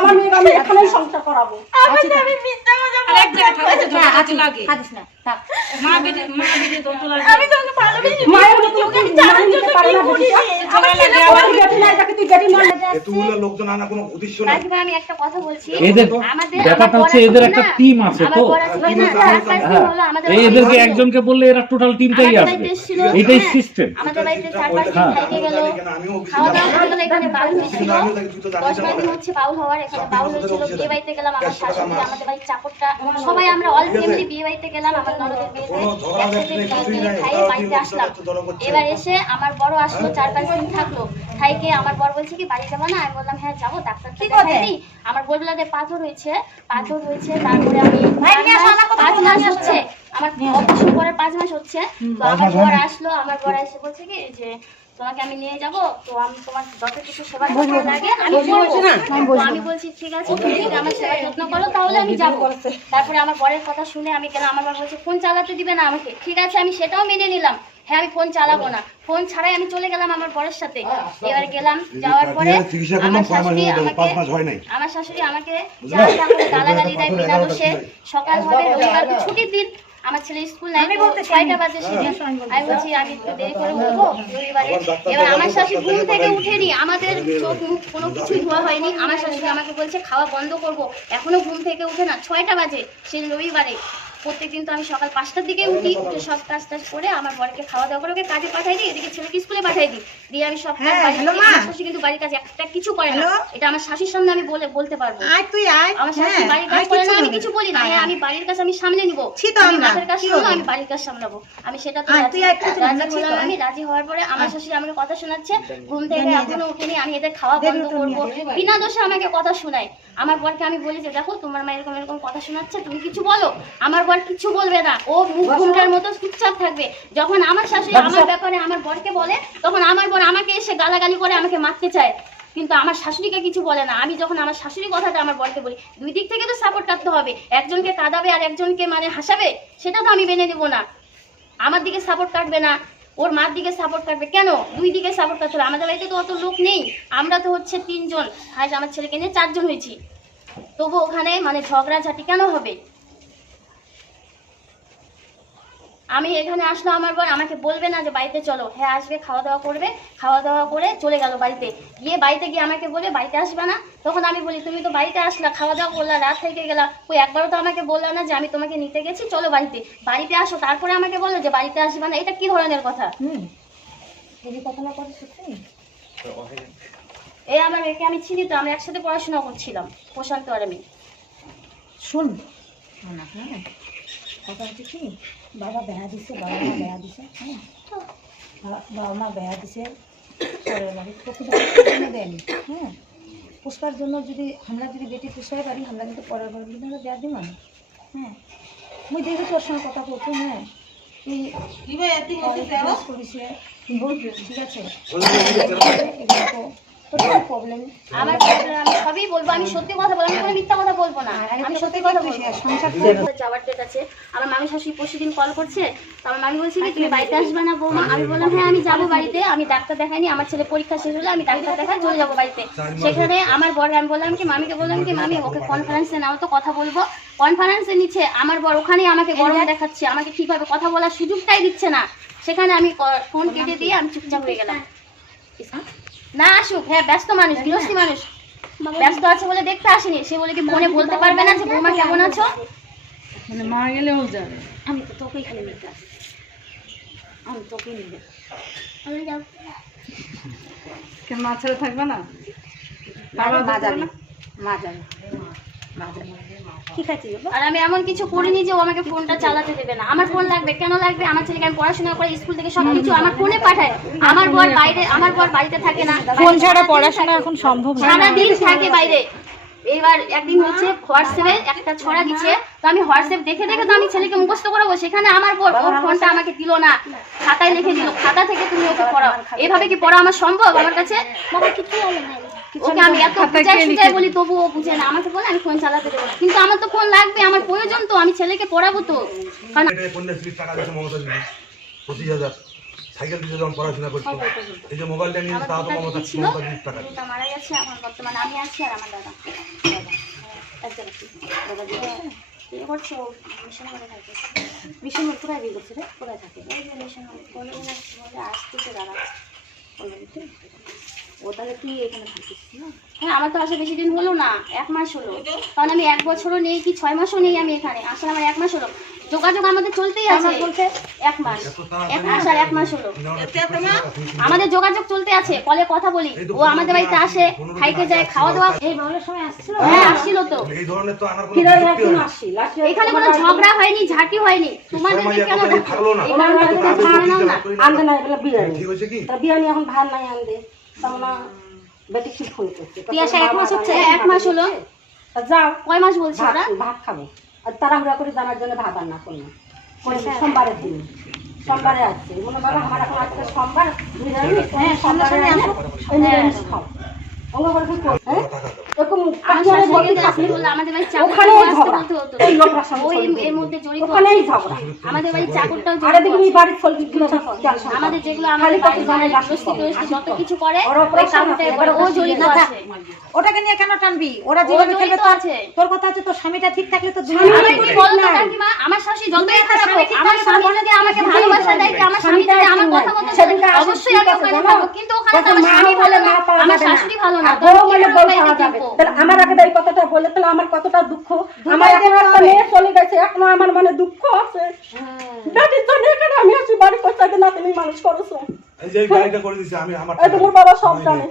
আমার মেয়েকে আমি এখানেই সংসার করাবো। আমি মিথ্যা কথা বলছি না। থাক মা বেটে দোটো লাগে। আমি তোকে ভালোবাসি। মায়ের মতো লোক জানার জন্য পারে না বেটিটা। আমার ছেলে আমার বেটি না, এটাকে তুই বেটি নয়। এতগুলো লোকজন আনা কোনো উদ্দেশ্য নাই। কাকিমা আমি একটা কথা বলছি, এদের আমাদের ব্যাপারটা হচ্ছে এদের একটা টিম আছে তো, এদেরকে একজনকে বললে এরা টোটাল টিমটাই আসবে, এটাই সিস্টেম। আমাদের বাড়িতে 4-5 দিন থেকে গেল, খাওয়া দাওয়া করে গেল, এখানে বাউল হয়েছিল 10-12 দিন হচ্ছে বাউল হওয়ার, এখানে বাউল হয়েছিল। বিয়ে বাড়িতে গেলাম, আমার শাশুড়ি, আমাদের বাড়ির চাকরটা, সবাই আমরা অল ফ্যামিলি বিয়ে বাড়িতে গেলাম। আমার ননদের বিয়েতে একসাথে বিয়ে খাইয়ে বাড়িতে আসলাম। এবার এসে আমার বড় আসলো, 4-5 দিন থাকলো, থাইকে আমার বড় বলছে কি বাড়ি যাবো না? আমি বললাম হ্যাঁ যাবো, ডাক্তার দেখাইনি। আমার গোলবেলাতে পাথর হয়েছে, তারপরে আমি 5 মাস হচ্ছে, আমার অপারেশন করার 5 মাস হচ্ছে। তো আমার বর আসলো, আমার বর এসে বলছে কি যে তোমাকে আমি নিয়ে যাবো, তো আমি তোমার যত কিছু সেবা যত্ন লাগে আমি করবো। তো আমি বলছি ঠিক আছে, তুমি যদি আমার সেবা যত্ন করো তাহলে আমি যাবো। তারপরে আমার বরের কথা শুনে আমি গেলাম। আমার বর বলছে ফোন চালাতে দিবে না আমাকে। ঠিক আছে, আমি সেটাও মেনে নিলাম, হ্যাঁ আমি ফোন চালাবো না। ফোন ছাড়াই আমি চলে গেলাম আমার বরের সাথে। এবার গেলাম, যাওয়ার পরে আমার শাশুড়ি আমাকে গালাগালি দেয় বিনা দোষে। সকাল হবে, রবিবার ছুটির দিন, আমার ছেলে স্কুল নাই, 6টা বাজে সেদিন। আমি বলছি আমি একটু দেরি করে উঠবো রবিবারে। এবার আমার শাশুড়ি ঘুম থেকে উঠেনি, আমাদের চোখ মুখ কোনো কিছুই ধোয়া হয়নি। আমার শাশুড়ি আমাকে বলছে খাওয়া বন্ধ করবো, এখনো ঘুম থেকে উঠে না। 6টা বাজে সেই রবিবারে। প্রত্যেকদিন তো আমি সকাল 5টার দিকে উঠি, উঠে সব কাজ টাজ করে আমার বরকে খাওয়া দাওয়া করে ওকে কাজে পাঠাই দিই, এদিকে ছেলেকে স্কুলে পাঠাই দিই, দিয়ে আমি সব কাজ বাড়ি করি। আমার শাশুড়ি কিন্তু বাড়ির কাজ একটা কিছু করে না, এটা আমার শাশুড়ির সামনে আমি বলতে পারবো। আমার শাশুড়ি বাড়ির কাজ করে না, আমি কিছু বলি না, হ্যাঁ আমি বাড়ির কাজ আমি সামলে নিবো, আমি মাঠের কাজ করবো, আমি বাড়ির কাজ সামলাবো, আমি সেটা তো রাজি হলাম। আমি রাজি হওয়ার পরে আমার শাশুড়ি আমাকে কথা শোনাচ্ছে, ঘুম থেকে এখনো উঠিনি, আমি এদের খাওয়া বন্ধ করবো, বিনা দোষে আমাকে কথা শোনায়। আমার বরকে আমি বলি যে দেখো তোমার মা এরকম এরকম কথা শোনাচ্ছে, তুমি কিছু বলো। আমার বর কিছু বলবে না, ও মুখ ঘুমটার মতো চুপচাপ থাকবে। যখন আমার শাশুড়ি আমার ব্যাপারে আমার বরকে বলে, তখন আমার বর আমাকে এসে গালাগালি করে, আমাকে মারতে চায়, কিন্তু আমার শাশুড়িকে কিছু বলে না। আমি যখন আমার শাশুড়ি কথাটা আমার বরকে বলি, দুই দিক থেকে তো সাপোর্ট করতে হবে, একজনকে কাঁদাবে আর একজনকে মানে হাসাবে, সেটা তো আমি মেনে নেব না। আমার দিকে সাপোর্ট কাটবে না, ওর মার দিকে সাপোর্ট কাটবে, কেন? দুই দিকে সাপোর্ট কাটতে হবে। আমাদের বাড়িতে তো অত লোক নেই, আমরা তো হচ্ছে 3 জন, আজ আমার ছেলেকে নিয়ে 4 জন হয়েছি, তবু ওখানে মানে ঝগড়াঝাটি কেন হবে? আমি এখানে আসলো, আমার বর আমাকে বলবে না যে বাড়িতে চলো, হ্যাঁ আসবে, খাওয়া দাওয়া করবে, খাওয়া দাওয়া করে চলে গেল বাড়িতে। বাড়িতে গিয়ে আমাকে বলে বাড়িতে আসবে না। তখন আমি বলি তুমি তো বাড়িতে আসলা, খাওয়া দাওয়া করলা, রাত থেকে গেলা, ওই একবারও তো আমাকে বললা না যে আমি তোমাকে নিতে গেছি, চলো বাড়িতে আসো, তারপরে আমাকে বলো যে বাড়িতে আসবে না। এটা কি ধরনের কথা? এই আমার একে আমি চিনি তো, আমরা একসাথে পড়াশোনা করছিলাম, প্রশান্ত আর আমি। শোন কথা হচ্ছে কি, বাবা বেড়া দিছে, বাবা মা বেড়া দিছে, হ্যাঁ বাবা মা বেড়া দিছে পরের বাড়ি, প্রকৃতি দেয়নি, হ্যাঁ পুষ্পার জন্য যদি আমরা যদি বেটি পুষাই পারি, আমরা কিন্তু পরের বাড়ি কিন্তু আমরা দেওয়া দিব না। হ্যাঁ মুই দেখেছি ওর সঙ্গে কথা বলতো, হ্যাঁ করিছে, ঠিক আছে প্রবলেম আমার আমি সবই বলবো, আমি সত্যি কথা বলবো, আমি কোনো মিথ্যা কথা বলবো না, আমি সত্যি কথা বলবো। যাওয়ার ডেট আছে, আমার মামি শাশুড়ি পরশুদিন কল করছে, তো আমার মামি বলছে কি তুমি বাড়িতে আসবে না বৌমা? আমি বললাম হ্যাঁ আমি যাবো বাড়িতে, আমি ডাক্তার দেখাইনি, আমার ছেলে পরীক্ষা শেষ হলে আমি ডাক্তার দেখাই চলে যাবো বাড়িতে। সেখানে আমার বর আমি বললাম কি মামিকে বললাম কি মামি ওকে কনফারেন্সে নাও তো, কথা বলবো। কনফারেন্সে নিচ্ছে, আমার বর ওখানেই আমাকে গরম দেখাচ্ছে, আমাকে ঠিকভাবে কথা বলার সুযোগটাই দিচ্ছে না। সেখানে আমি ফোন কেটে দিয়ে আমি চুপচাপ হয়ে গেলাম। না আসুক, হ্যাঁ ব্যস্ত মানুষ, গৃহস্থী মানুষ, ব্যস্ত আছে বলে দেখতে আসেনি। সে বলে কি ফোনে বলতে পারবে না যে বৌমা কেমন আছো? মানে মা গেলেও যাবে, আমি তো তোকেই খালি নিতে আসি, আমি তোকেই নিবে। কেন মা ছেড়ে থাকবে না? মা যাবে, মা যাবে, আর আমি এমন কিছু করিনি যে ও আমাকে ফোনটা চালাতে দেবে না। আমার ফোন লাগবে, কেন লাগবে? আমার ছেলেকে আমি পড়াশোনা করে স্কুল থেকে সবকিছু আমার ফোনে পাঠায়। আমার বর বাড়িতে থাকে না, ফোন ছাড়া পড়াশোনা এখন সম্ভব না, সারাদিন থাকে বাইরে। এবার একদিন হচ্ছে হোয়াটসঅ্যাপে একটা ছড়া দিচ্ছে, তো আমি হোয়াটসঅ্যাপ দেখে দেখে তো আমি ছেলেকে মুখস্থ করাবো, সেখানে আমার বর ওর ফোনটা আমাকে দিল না, খাতায় লিখে দিল খাতা থেকে তুমি ওকে পড়াও। এভাবে কি পড়া আমার সম্ভব? আমার কাছে ওকে আমি এত বুঝাই বলি তবু ও বুঝে না, আমাকে বলে আমি ফোন চালাতে দেবো, কিন্তু আমার তো ফোন লাগবে, আমার প্রয়োজন তো, আমি ছেলেকে পড়াবো তো। সাইকেল দিয়ে যখন পড়াশোনা করতো, এই যে মোবাইলটা নিয়ে আমার তাও তো পিতা মমতা ছিল, টাকা পিতা মারা গেছে, এখন বর্তমানে আমি আছি আর আমার দাদা একজন আছি। দাদা বিয়ে করছে, ও মিশন করে থাকে। মিশন কোথায় বিয়ে করছে রে? কোথায় থাকে? এই যে মিশন কোনোদিন আসতেছে দাদা। ও তাহলে তুই এখানে থাকিস না? হ্যাঁ, আমার তো আসা বেশি দিন হলো না, 1 মাস হলো। কারণ আমি 1 বছরও নেই কি 6 মাসও নেই আমি এখানে। আসলে আমার 1 মাস হলো। যোগাযোগ আমাদের চলতেই আছে। বলতে 1 মাস, 1 মাস আর 1 মাস হলো আমাদের যোগাযোগ চলতে আছে। কলে কথা বলি, ও আমাদের বাড়িতে আসে, খাইতে যায়, খাওয়া দাওয়া। এই বাউলের সময় আসছিল? হ্যাঁ, আসছিল তো। এই ধরনের তো আনার কোনো ফিরে যুক্তি একদিন হয় না। আসি লাস্টে এখানে কোনো ঝগড়া হয়নি, ঝাঁটি হয়নি। তোমাদেরকে কেন থাকলো না। এখানে তো কোনো ঝামেলাও না। আনতে নাই বলে বিয়ে ঠিক হয়েছে কি? তা বিয়ে নিয়ে এখন ভাত নাই আনতে তেমন বেটি কি ফোন করছে তুই আসা 1 মাস হচ্ছে? 1 মাস হলো। তা যাও কয় মাস বলছে ভাত ওরা? ভাত খাবো আর তাড়াহুড়া করে জানার জন্য ভাত রান্না করলাম সোমবারের দিন সোমবারে আসছে মনে বাবা আমার এখন আজকে সোমবার নিরামিষ হ্যাঁ সোমবারে আসো ওই নিরামিষ খাও অঙ্গ করে কি করো হ্যাঁ এরকম আমার কাহিয়ারে শাশুড়ি বলতে যে আসতে থাকি বললো, আমাদের বাড়ির চাকর ওখানেই আসতে ঝগড়া বলতে হতো। এই লোকরা সঙ্গে ওই চলবে। এর মধ্যে জড়িত ওখানেই আছে। ঝগড়া আমাদের বাড়ির চাকরটাও আরে জড়িত দেখবি আছে। বাড়ির চলবি আমাদের যেগুলো আমাদের বাড়ির বাইরে গৃহস্থী গৃহস্থী যত কিছু করে ওই কামটাই করে। ও জড়িত আছে। ওটাকে নিয়ে কেন টানবি? ওরা ও যেভাবে খেলবে জড়িত তো আছে। তোর কথা হচ্ছে তোর স্বামীটা ঠিক থাকলে তো দুই আমি কি বলতো কাকিমা, আমার শাশুড়ি যতই খারাপ হোক, আমার স্বামী যদি আমাকে ভালোবাসা দেয়, কি আমার স্বামী যদি আমার কথা মতো চলে, অবশ্যই আমি ওখানে থাকবো। কিন্তু ওখানে তো আমার স্বামী ভালো না, আমার শাশুড়ি ভালো না, তো আমি কিভাবে বাড়িতে থাকবো? তাহলে আমার আগে এই কথাটা বলে তাহলে আমার কতটা দুঃখ আমার এখন একটা মেয়ে চলে গেছে এখনো আমার মনে দুঃখ আছে বেটির জন্য এখানে আমি আছি বাড়ি করতে না তুমি মানুষ করেছো এই যে এই গাড়িটা করে দিছে আমি আমার এই তো মোর বাবা সব জানে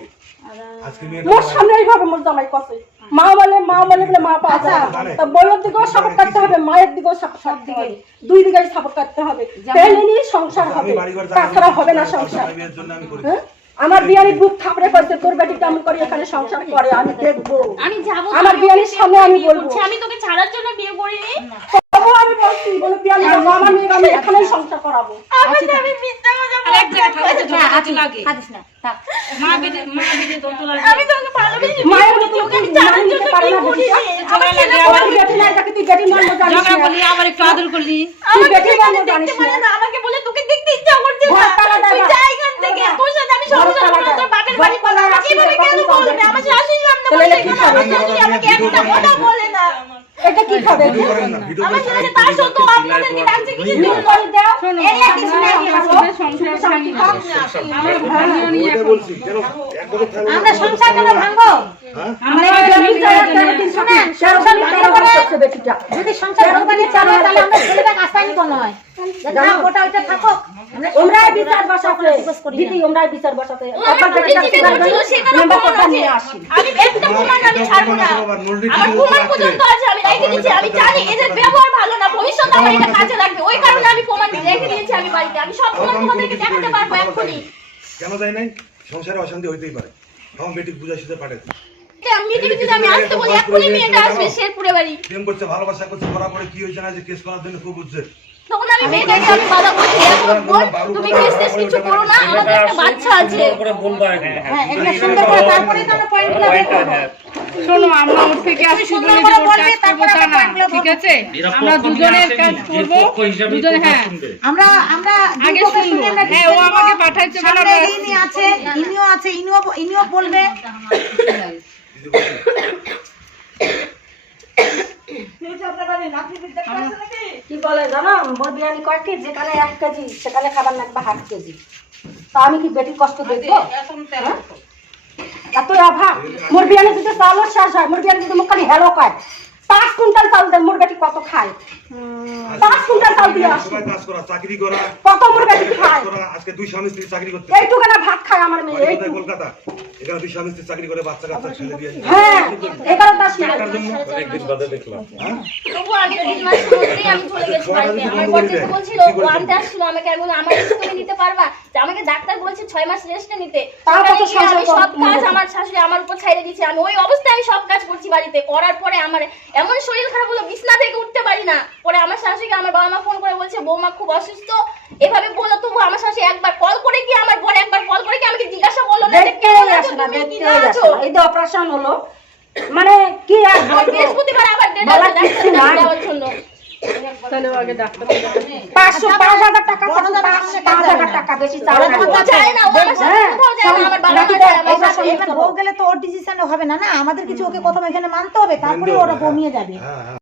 আজকে মেয়েটা মোর সামনে এইভাবে মোর জামাই কষে মা বলে বলে মা পাওয়া যায় না। তা বইয়ের দিকেও সাপোর্ট করতে হবে মায়ের দিকেও সাপোর্ট করতে হবে দুই দিকেই সাপোর্ট করতে হবে পেলে নিয়ে সংসার হবে তাছাড়া হবে না সংসার মেয়ের জন্য আমি করি হ্যাঁ? আমার বিয়ানি বুক থাপড়ে কইছে তোর বেটি কেমন করে এখানে সংসার করে আমি দেখবো আমি যাবো, আমার বিয়ানির সামনে আমি বলবো আমি তোকে ছাড়ার জন্য বিয়ে করিনি। তবু আমি বলছি বলে বিয়ানি বাবা আমার মেয়ে আমি এখানেই সংসার করাবো আমি মিথ্যা কথা বলছি। কাঁদিস না থাক। মা বিদে তো লাগে। আমি তোকে ভালোবাসি। মায়ের মতো ওকে জানা নিতে পারে না বেটিটা ঝগড়া লাগে ওর বেটি নাই যাকে তুই বেটি মন জানিস ঝগড়া না করলি, আবার একটু আদর করলি। তুই বেটি মন জানিস না আমাকে বলে তোকে দেখতে ইচ্ছা করছে না। ঘর তালা তুই দেবা। যা এখান থেকে। তোর সাথে আমি সংসার করব, তোর বাপের বাড়ি বলা। আমাকে এভাবে কেন বলবে? আমার শাশুড়ির সামনে বলে তাহলে কি কেন? খাবে? আমার শাশুড়ি আমাকে একটা কথা বলে না। এটা কি খাবে ভিডিও করেন না ভিডিও আমার করে সাথে তার সত্ত্বেও আপনাদেরকে ডাকছে কিছু তুমি করে দাও শোনো, এই কিছু নাই আমাদের সংসার ভাঙি না। আমার ভাঙিও নিয়ে ওইটা এখন। বলছি কেন একদম থাকলো আমরা সংসার কেন ভাঙবো? হ্যাঁ আমরা শুনেন, সংসার ভাঙলে পরে বেটিটা যদি সংসার ভাঙবানি চালু হয় তাহলে আমরা ছেলেটা আস্তানি কোন হয়? যাও ওটা ওটা থাকুক। ওমরাই বিচার বসাতে দিদি ওমরাই বিচার বসাতে আপনার আমাকে বেটিটা জিজ্ঞেস করছিল, সেখানে নাম্বার প্রমাণ কথা আছে। নিয়ে আসি আমি একটা প্রমাণ আমি ছাড়বো না। আমার প্রমাণ পর্যন্ত আছে, আমি রেখে দিয়েছি। আমি জানি এদের ব্যবহার ভালো না, ভবিষ্যতে আমার এটা কাজে লাগবে। ওই কারণে আমি প্রমাণ রেখে দিয়েছি আমি বাড়িতে। আমি সব প্রমাণ তোমাদেরকে দেখাতে পারবো এক্ষুনি। কেন যায় নাই সংসারে অশান্তি হইতেই পারে তখন বেটি বুঝা সুঝে পাঠে আমি মিটিংয়ে যদি আমি আসতে বলি, এক্ষুনি মেয়েটা আসবে শেরপুরে বাড়ি। প্রেম করছে ভালোবাসা করছে করার পরে কি হয়েছে না যে কেস করার জন্য খুব বুঝছে তখন আমি মেয়েটাকে আমি বাধা করছি, দেখো বোন, তুমি কেস কিছু করো না, আমাদের একটা বাচ্চা আছে। হ্যাঁ এগুলো সুন্দর করে তারপরে তো আমরা পয়েন্টগুলো বের করব। শোনো, আমরা ওর থেকে আসছি বলে যে ওর কাজ করবো তা না, ঠিক আছে? আমরা দুজনের কাজ করবো, দুজনে হ্যাঁ আমরা আমরা আগে দুটোকে শুনবো। শুনে আমরা হ্যাঁ, ও আমাকে পাঠাইছে বলে সামনে আমরা- ইনি আছে ইনিও আছে ইনিও বলবে। কি বলে জানো মোর বিরিয়ানি কয় কি যেখানে 1 কেজি সেখানে খাবার লাগবে 1/2 কেজি তা আমি কি বেটির কষ্ট দেখবো হ্যাঁ? এত অভাব মোর বিরিয়ানি যদি চালও শেষ হয় মোর বিরিয়ানি যদি মুখ খালি হেলো কয় 5 কুইন্টাল চাল দেন মোর বেটি কত খায় 5 কুইন্টাল চাল দিয়ে আসি সবাই কাজ করা চাকরি করা কত মোর বেটি খায় করা আজকে দুই স্বামী স্ত্রী চাকরি করতে এইটুকু না ভাত খায় আমার মেয়ে কোথায় এইটুকু কলকাতা এখানে দুই স্বামী স্ত্রী চাকরি করে বাচ্চা কাচ্চা ছেলে দিয়ে হ্যাঁ 11টা ছিল তবু আমি 3 মাসের মধ্যেই আমি চলে গেছি বাড়িতে। আমার বরকে বলছিল, ও আনতে আসছিল আমাকে, আমি বললাম, আমার রেস্ট তুমি নিতে পারবা? যে আমাকে ডাক্তার বলেছে 6 মাস রেস্ট নিতে। তাও তো সেখানে গিয়ে আমি সংসার সব কাজ আমার শাশুড়ি আমার উপর ছাইড়ে দিয়েছে। আমি ওই অবস্থায় আমি সব কাজ করছি বাড়িতে। করার পরে আমার এমন শরীর খারাপ হলো, বিছনা থেকে উঠতে পারি না। পরে আমার শাশুড়িকে আমার বাবা মা ফোন করে বলছে বৌমা খুব অসুস্থ, এভাবে বললো। তবু আমার শাশুড়ি একবার কল করে কি আমার বর একবার কল করে কি আমাকে জিজ্ঞাসা করলো না যে দেখতে কেমন আছো আসে না তুমি, কি দেখতে না আসে আছো? না এই যে অপারেশন হলো মানে কি আর আমার বলবো? বৃহস্পতিবার আবার ডেট বলার আছে কিচ্ছু ডাক্তারের কাছে নাই। যাওয়ার জন্য। তাহলে আগে ডাক্তার 5,000 টাকা 5,000 টাকা বেশি চাওয়া না। চায় না, ও আমার সাথে হ্যাঁ, কোথাও যায় না, আমার বাবা নাকি মা তো যায়, আমার এইসব সাথে। এবার বউ গেলে তো ওর ডিসিশন হবে না, না আমাদের কিছু ওকে কথা এখানে মানতে হবে, তারপরে ওরা বউ নিয়ে যাবে। হ্যাঁ হ্যাঁ